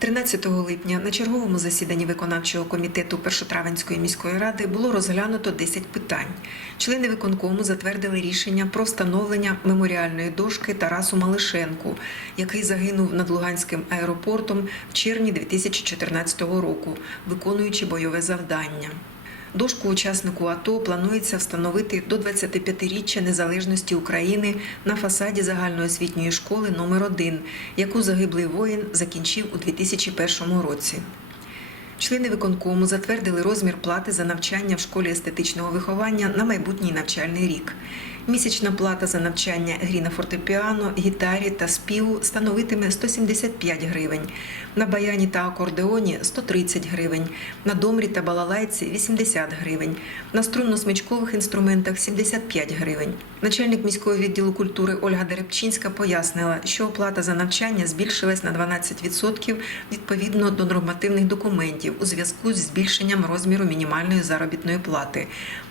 13 липня на черговому засіданні виконавчого комітету Першотравенської міської ради було розглянуто 10 питань. Члени виконкому затвердили рішення про встановлення меморіальної дошки Тарасу Малишенку, який загинув над Луганським аеропортом в червні 2014 року, виконуючи бойове завдання. Дошку учаснику АТО планується встановити до 25-річчя незалежності України на фасаді загальноосвітньої школи номер 1 яку загиблий воїн закінчив у 2001 році. Члени виконкому затвердили розмір плати за навчання в школі естетичного виховання на майбутній навчальний рік. Місячна плата за навчання грі на фортепіано, гітарі та співу становитиме 175 гривень, на баяні та акордеоні 130 гривень, на домрі та балалайці 80 гривень, на струнно-смичкових інструментах 75 гривень. Начальник міського відділу культури Ольга Деребчинська пояснила, що оплата за навчання збільшилась на 12% відповідно до нормативних документів у зв'язку з збільшенням розміру мінімальної заробітної плати,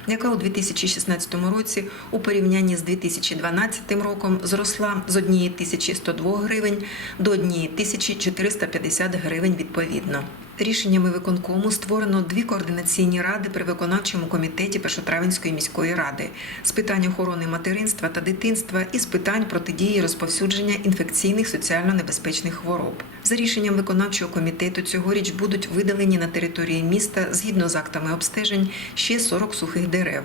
яка у 2016 році у порівнянні з 2012 роком зросла з 1102 гривень до 1450 гривень відповідно. Рішеннями виконкому створено дві координаційні ради при виконавчому комітеті Першотравенської міської ради з питань охорони материнства та дитинства і з питань протидії розповсюдження інфекційних соціально небезпечних хвороб. За рішенням виконавчого комітету цьогоріч будуть видалені на території міста згідно з актами обстежень ще 40 сухих дерев.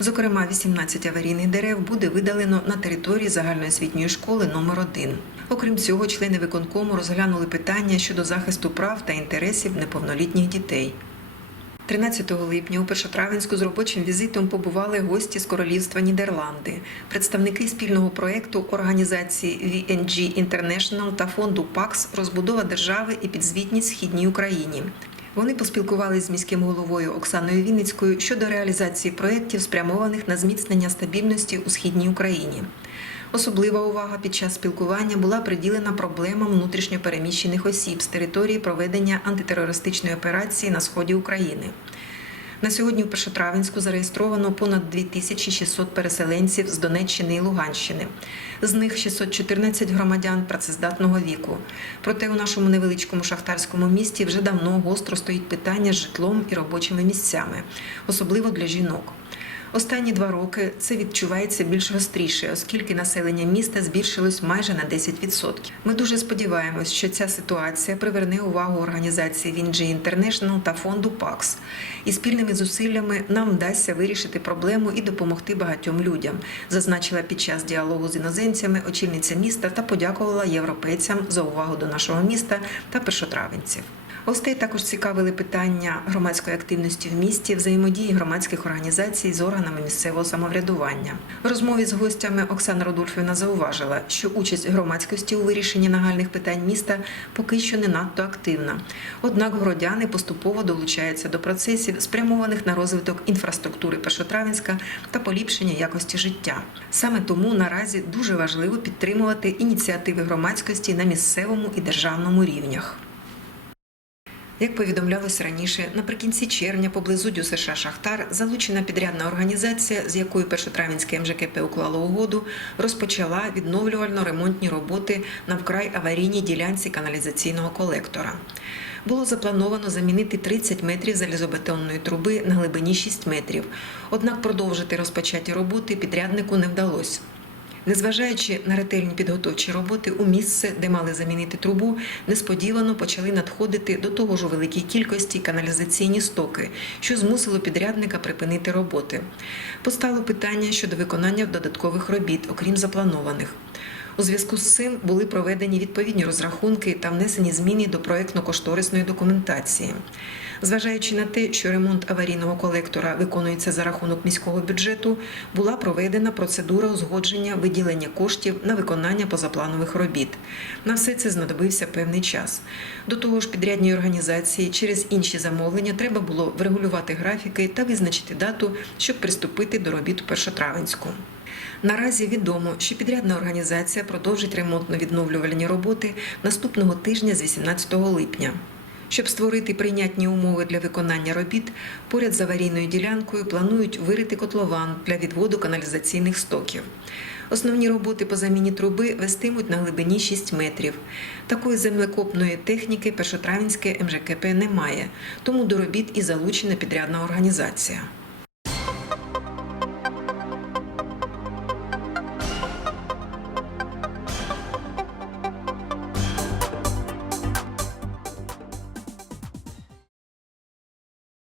Зокрема, 18 аварійних дерев буде видалено на території загальноосвітньої школи номер 1 Окрім цього, члени виконкому розглянули питання щодо захисту прав та інтересів неповнолітніх дітей. 13 липня у Першотравенську з робочим візитом побували гості з королівства Нідерланди, представники спільного проєкту організації VNG International та фонду ПАКС Розбудова держави і підзвітність Східній Україні. Вони поспілкувалися з міським головою Оксаною Вінницькою щодо реалізації проєктів, спрямованих на зміцнення стабільності у східній Україні. Особлива увага під час спілкування була приділена проблемам внутрішньопереміщених осіб з території проведення антитерористичної операції на сході України. На сьогодні в Першотравенську зареєстровано понад 2600 переселенців з Донеччини і Луганщини. З них 614 громадян працездатного віку. Проте у нашому невеличкому шахтарському місті вже давно гостро стоїть питання з житлом і робочими місцями, особливо для жінок. Останні два роки це відчувається більш гостріше, оскільки населення міста збільшилось майже на 10%. Ми дуже сподіваємось, що ця ситуація приверне увагу організації Вінджі International та фонду ПАКС. І спільними зусиллями нам вдасться вирішити проблему і допомогти багатьом людям, зазначила під час діалогу з іноземцями очільниця міста та подякувала європейцям за увагу до нашого міста та першотравенців. Гостей також цікавили питання громадської активності в місті, взаємодії громадських організацій з органами місцевого самоврядування. В розмові з гостями Оксана Рудольфівна зауважила, що участь громадськості у вирішенні нагальних питань міста поки що не надто активна. Однак городяни поступово долучаються до процесів, спрямованих на розвиток інфраструктури Першотравенська та поліпшення якості життя. Саме тому наразі дуже важливо підтримувати ініціативи громадськості на місцевому і державному рівнях. Як повідомлялось раніше, наприкінці червня поблизу ДЮСШ Шахтар залучена підрядна організація, з якою Першотравінське МЖКП уклало угоду, розпочала відновлювально-ремонтні роботи на вкрай аварійній ділянці каналізаційного колектора. Було заплановано замінити 30 метрів залізобетонної труби на глибині 6 метрів. Однак продовжити розпочаті роботи підряднику не вдалося. Незважаючи на ретельні підготовчі роботи, у місце, де мали замінити трубу, несподівано почали надходити до того ж у великій кількості каналізаційні стоки, що змусило підрядника припинити роботи. Постало питання щодо виконання додаткових робіт, окрім запланованих. У зв'язку з цим були проведені відповідні розрахунки та внесені зміни до проєктно-кошторисної документації. Зважаючи на те, що ремонт аварійного колектора виконується за рахунок міського бюджету, була проведена процедура узгодження виділення коштів на виконання позапланових робіт. На все це знадобився певний час. До того ж, підрядній організації через інші замовлення треба було врегулювати графіки та визначити дату, щоб приступити до робіт Першотравенську. Наразі відомо, що підрядна організація продовжить ремонтно-відновлювальні роботи наступного тижня з 18 липня. Щоб створити прийнятні умови для виконання робіт, поряд з аварійною ділянкою планують вирити котлован для відводу каналізаційних стоків. Основні роботи по заміні труби вестимуть на глибині 6 метрів. Такої землекопної техніки Першотравінське МЖКП немає, тому до робіт і залучена підрядна організація.